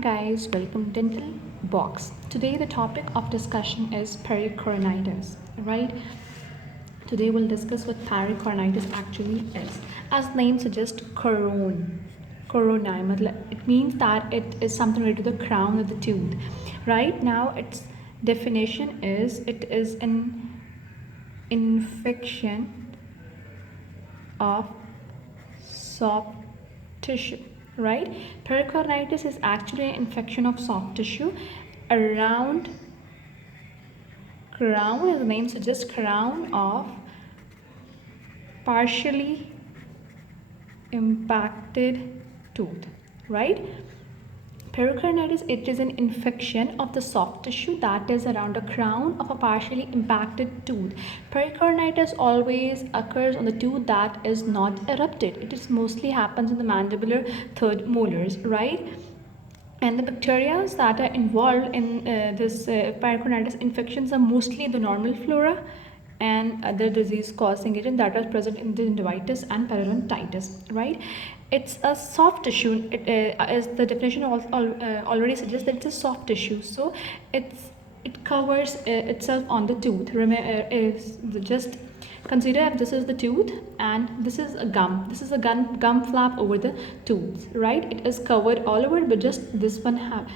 guys, welcome to Dental Box. Today the topic of discussion is pericoronitis, right? Today we'll discuss what pericoronitis actually is. As name suggests, corona, it means that it is something related to the crown of the tooth. Right now its definition is it is an infection of soft tissue, right? Pericoronitis is actually an infection of soft tissue around crown, as the name suggests, crown of partially impacted tooth, right? Pericoronitis, it is an infection of the soft tissue that is around the crown of a partially impacted tooth. Pericoronitis always occurs on the tooth that is not erupted. It is mostly happens in the mandibular third molars, right? And the bacteria that are involved in this pericoronitis infections are mostly the normal flora and other disease causing agent that are present in the gingivitis and periodontitis, right? It's a soft tissue. It as the definition already suggests that it's a soft tissue, so it covers itself on the tooth. Just consider if this is the tooth and this is a gum. This is a gum flap over the tooth, right? It is covered all over, but just this one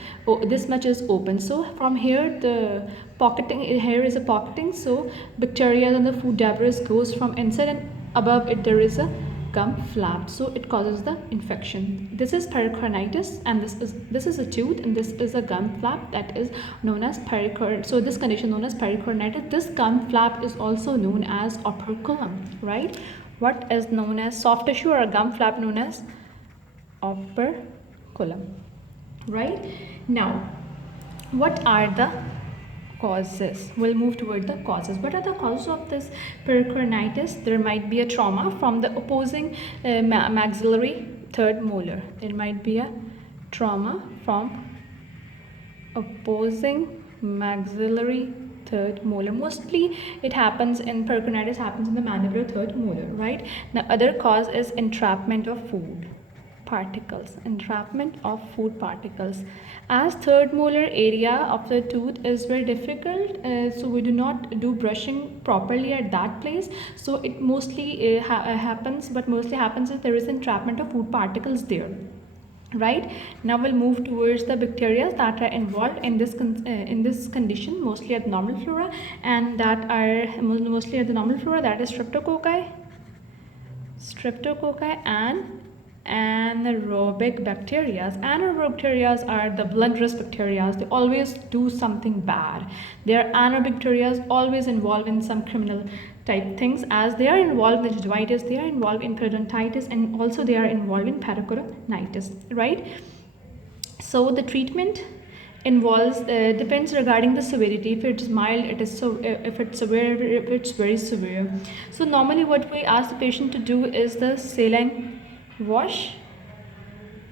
this much is open. So from here the pocketing, here is a pocketing, so bacteria and the food debris goes from inside, and above it there is a gum flap, so it causes the infection. This is pericoronitis, and this is a tooth, and this is a gum flap that is known as pericoronitis. So this condition known as pericoronitis. This gum flap is also known as operculum, right? What is known as soft tissue or a gum flap known as operculum, right? Now, what are the causes? We'll move toward the causes. What are the causes of this pericoronitis? There might be a trauma from the opposing maxillary third molar. There might be a trauma from opposing maxillary third molar. Mostly it happens in pericoronitis happens in the mandibular third molar, right? The other cause is entrapment of food particles. Entrapment of food particles. As third molar area of the tooth is very difficult, so we do not do brushing properly at that place, so it mostly happens, but mostly happens if there is entrapment of food particles there, right? Now we'll move towards the bacteria that are involved in this condition, mostly at normal flora, and that are mostly at the normal flora, that is streptococci and anaerobic bacteria. Anaerobic bacteria are the bloodless bacteria. They always do something bad. They are anaerobic bacteria, always involved in some criminal type things, as they are involved in gingivitis, they are involved in periodontitis, and also they are involved in pericoronitis, right? So the treatment involves depends regarding the severity. If it's mild, it is so. If it's severe, if it's very severe. So normally what we ask the patient to do is the saline wash,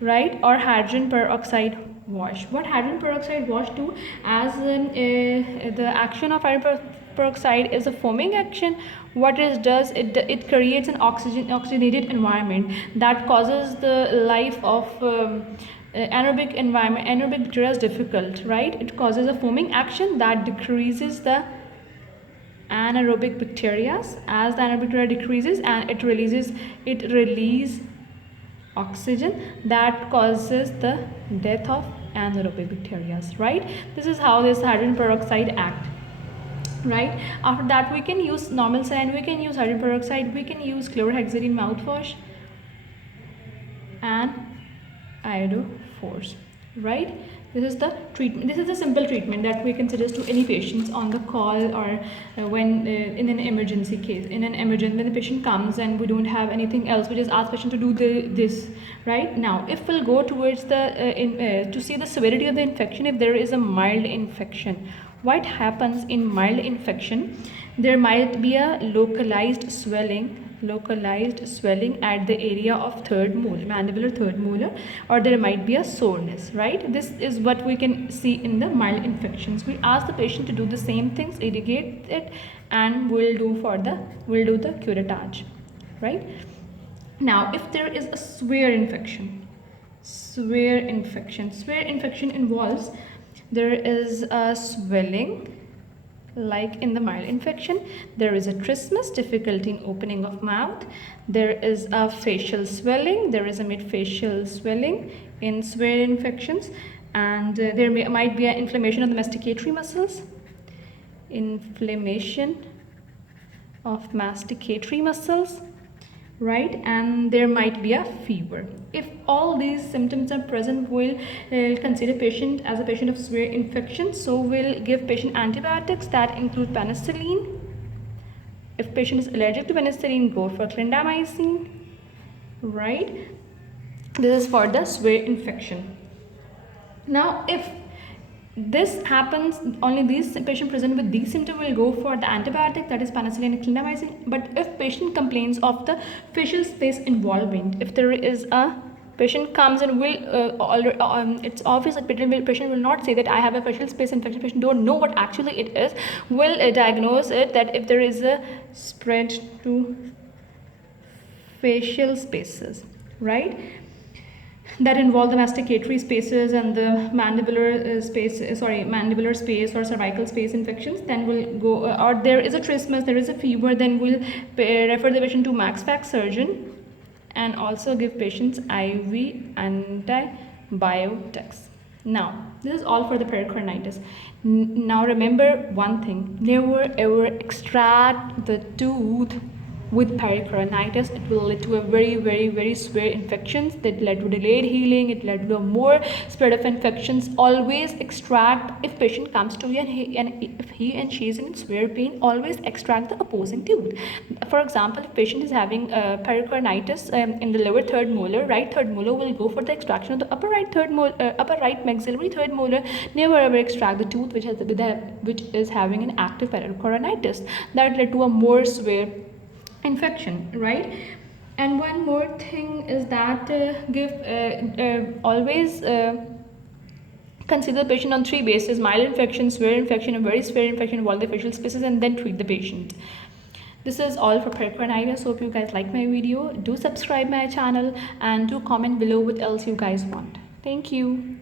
right, or hydrogen peroxide wash. What hydrogen peroxide wash do, as the action of hydrogen peroxide is a foaming action. What it does, it creates an oxygenated environment that causes the life of anaerobic environment, anaerobic bacteria is difficult, right? It causes a foaming action that decreases the anaerobic bacteria. As the anaerobic bacteria decreases, and it releases oxygen that causes the death of anaerobic bacteria, right? This is how this hydrogen peroxide act, right? After that we can use normal saline, we can use hydrogen peroxide, we can use chlorhexidine mouthwash and iodophores, right? This is the treatment. This is a simple treatment that we can suggest to any patients on the call, or when in an emergency case, in an emergency, when the patient comes and we don't have anything else, we just ask patient to do this, right? Now if we'll go towards the to see the severity of the infection, if there is a mild infection, what happens in mild infection? There might be a localized swelling at the area of third molar, mandibular third molar, or there might be a soreness, right? This is what we can see in the mild infections. We ask the patient to do the same things, irrigate it, and we'll do the curettage, right? Now if there is a severe infection, Severe infection. Severe infection involves there is a swelling like in the mild infection, there is a trismus, difficulty in opening of mouth, there is a facial swelling, there is a midfacial swelling in severe infections, and there might be an inflammation of the masticatory muscles, inflammation of masticatory muscles, right? And there might be a fever. If all these symptoms are present, we'll consider patient as a patient of severe infection, so we'll give patient antibiotics that include penicillin. If patient is allergic to penicillin, go for clindamycin, right? This is for the severe infection. Now if this happens, only these patient present with these symptoms will go for the antibiotic, that is penicillin and clindamycin. But if patient complains of the facial space involvement, if there is a patient comes and will it's obvious that patient will not say that I have a facial space infection, patient don't know what actually it is, will diagnose it that if there is a spread to facial spaces, right, that involve the masticatory spaces and the mandibular mandibular space or cervical space infections, then we'll go or there is a trismus, there is a fever, then we'll refer the patient to max pack surgeon and also give patients IV antibiotics. Now this is all for the pericoronitis. Now remember one thing, never ever extract the tooth with pericoronitis. It will lead to a very severe infections that led to delayed healing, it led to a more spread of infections. Always extract, if patient comes to you and if he and she is in severe pain, always extract the opposing tooth. For example, if patient is having pericoronitis in the lower third molar, right third molar, will go for the extraction of the upper right maxillary third molar. Never ever extract the tooth which is having an active pericoronitis. That led to a more severe infection, right? And one more thing is that always consider the patient on three bases: mild infection, severe infection, and very severe infection of all the facial spaces, and then treat the patient. This is all for pericoronitis. Hope you guys like my video. Do subscribe my channel and do comment below what else you guys want. Thank you.